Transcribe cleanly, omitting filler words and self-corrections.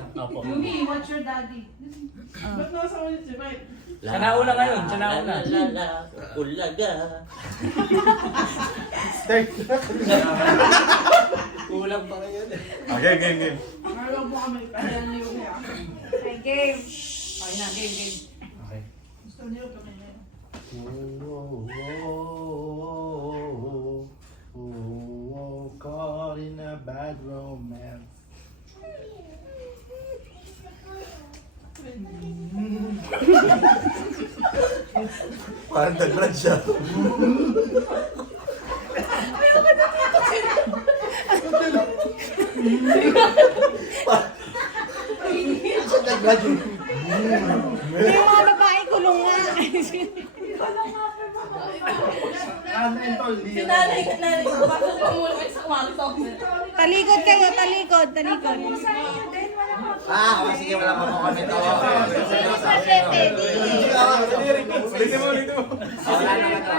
na. Opo. Yumi, what's your daddy? Ba't nasa ulit si Mike? Siya nauna ngayon, siya nauna. Ulaga. Start. Kulang pa ngayon eh. Okay, game. Naralang mo kami. Ayan na Yumi ah. Ay, game. Ay na, game. Okay. Gusto niyo kami na yun. Caught in a bad romance. Parang nag-run siya. Yung mga babae kulong nga. Sinanay ka na rin. Pasok pa muna sa kwarto. Talikod kayo, talikod. Sige, wala pa po kami to. Ulitin mo. Wala naman to.